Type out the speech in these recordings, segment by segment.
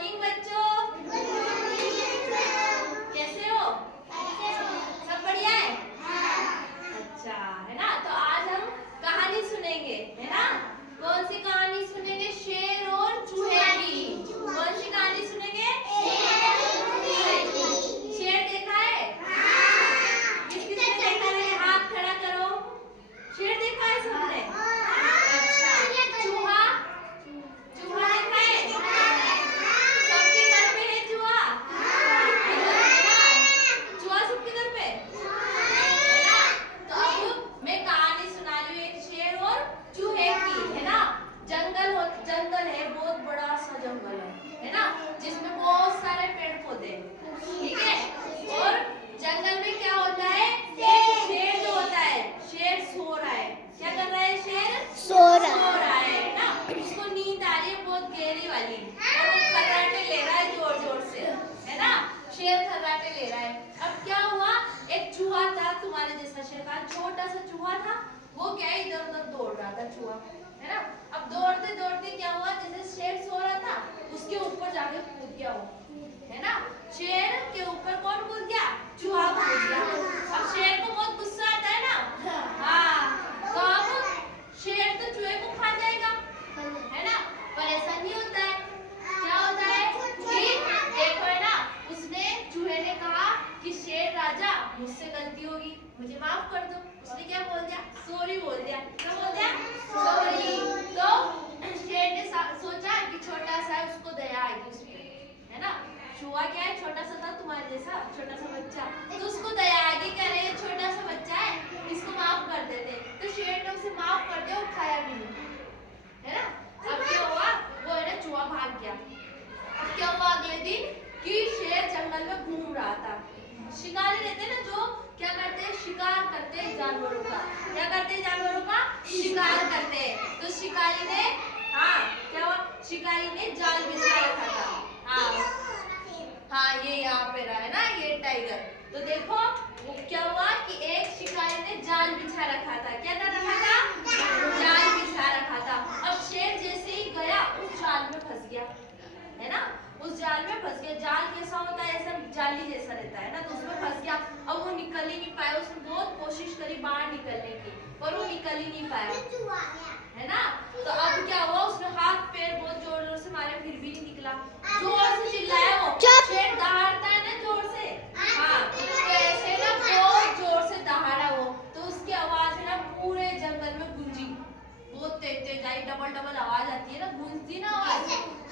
Morning बच्चों। Good morning. कैसे हो? सब बढ़िया है? अच्छा है ना। तो आज हम कहानी सुनेंगे, है ना। कौन सी कहानी सुनेंगे? शेर और चूहे की। कौन सी कहानी सुनेंगे? शेर देखा है? किस किसने देखा है? हाथ खड़ा करो। शेर देखा है सबने? अच्छा, चूहा? चूहा देखा है? सबके घर पे है चूहा? चूहा सबके घर पे है ना। तो अब मैं कहानी सुना रही हूँ एक शेर और चूहे की, है ना। जंगल है, बहुत बड़ा सा जंगल है ना, जिसमें बहुत सारे पेड़ पौधे हैं, ठीक है। और जंगल में क्या होता है? एक शेर जो होता है, शेर सो रहा है। क्या कर रहा है? शेर सो रहा है ना। उसको नींद आ रही है बहुत गहरी वाली, और वो खर्राटे ले रहा है जोर जोर से, है ना। शेर खर्राटे ले रहा है। अब क्या हुआ? एक चूहा था तुम्हारे जैसा शेर का, छोटा सा चूहा था। वो क्या है, इधर उधर दौड़ रहा था चूहा, है ना। अब दौड़ते दौड़ते क्या हुआ, जैसे शेर सो रहा था उसके ऊपर जाके कूद गया वो, है ना। शेर के ऊपर कौन कूद गया? चूहा कूद गया। अब शेर को बहुत गुस्सा आता है ना। हाँ, तो अब शेर तो चूहे को खा जाएगा, है ना। पर ऐसा नहीं होता है। क्या होता है कि देखो, है ना, उसने, चूहे ने कहा कि शेर राजा मुझसे गलती होगी, मुझे माफ कर दो। उसने क्या बोल दिया? सॉरी बोल दिया। क्या बोल दिया? सॉरी। तो शेर ने सोचा कि छोटा सा है, उसको दया आएगी उस पे, है ना। चूहा क्या है, छोटा सा था तुम्हारे जैसा, छोटा सा बच्चा, तो उसको दया आएगी, कह रहे ये छोटा सा बच्चा है, इसको माफ कर देते। तो शेर ने उसे माफ कर दिया और खाया भी नहीं, है ना। अब क्या हुआ? वो है ना, चूहा भाग गया। अब क्या हुआ अगले दिन कि शेर जंगल में घूम रहा था। शिकारी रहते हैं ना, जो क्या करते हैं, शिकार करते हैं जानवरों का। क्या करते हैं? जानवरों का शिकार करते हैं। तो शिकारी ने, हाँ क्या हुआ, शिकारी ने जाल बिछा रखा था। हाँ ये यहाँ पे रहा है ना, ये टाइगर। तो देखो वो क्या हुआ कि एक शिकारी ने जाल बिछा रखा था। क्या कर रखा था? जाल बिछा रखा था। अब शेर जैसे ही गया उस जाल में फंस गया, है ना। उस जाल में फंस गया। जाल कैसा होता है? ऐसा जाली जैसा रहता है ना, तो उसमें फंस गया। अब वो निकल ही नहीं पाया। उसने बहुत कोशिश करी बाहर निकलने की, पर वो निकल ही नहीं पाया, है ना। तो अब क्या हुआ? उसने हाथ पैर बहुत जोर जोर से मारे, फिर भी नहीं निकला। जोर से चिल्लाया वो। शेर दहाड़ता है ना जोर से, हाँ, तो ऐसे ना बहुत जोर से दहाड़ा वो, तो उसकी आवाज है ना पूरे जंगल में गूंजी, बहुत तेज तेज आई, डबल डबल आवाज आती है ना, गूंजती ना आवाज।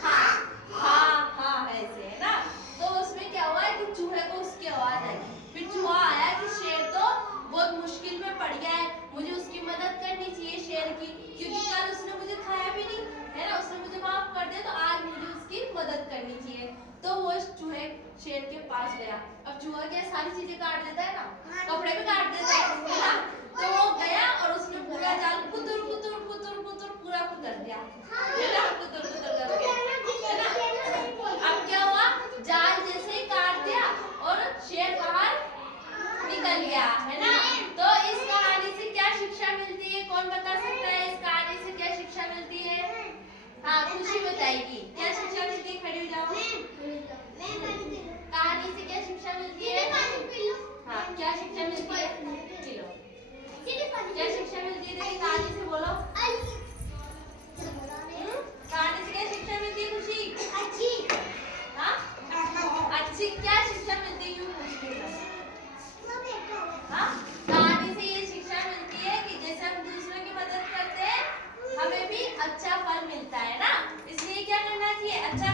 हाँ हाँ हाँ ऐसे, है ना। तो उसमें क्या हुआ कि चूहे को उसकी आवाज आई। फिर चूहा आया कि शेर तो बहुत मुश्किल में पड़ गया है, मुझे उसकी मदद करनी चाहिए शेर की, क्योंकि कल उसने मुझे खाया भी नहीं, है ना। उसने मुझे माफ कर दिया, तो आज मुझे उसकी मदद करनी चाहिए। तो वो चूहे शेर के पास गया। अब चूहा क्या सारी चीजें काट देता है ना, कपड़े भी काट देता है ना। तो वो गया और उसने पूरा जाल कुतुर कुतुर कुतुर कुतुर पूरा कुतर दिया, है ना, कुतुर कुतर करके, है ना। अब क्या हुआ? जाल जैसे ही काट दिया और शेर बाहर निकल गया, है ना। तो इस कहानी से क्या शिक्षा मिलती है? कौन बता सकता है इस कहानी से क्या शिक्षा मिलती है? हाँ खुशी बताएगी। क्या शिक्षा मिलती है? खड़ी हो जाओ। कहानी से क्या शिक्षा मिलती है? हाँ क्या शिक्षा मिलती है? चलो क्या शिक्षा मिलती है? देखिए कहानी से बोलो। कहानी से क्या शिक्षा मिलती है? खुशी अच्छी, हाँ अच्छी क्या शिक्षा मिलती है? यूँ पूछती हूँ। हाँ कहानी से ये शिक्षा मिलती है कि जैसे हम दूसरों की मदद करते हैं हमें भी अच्छा फल मिलता है ना, इसलिए क्या करना चाहिए? अच्छा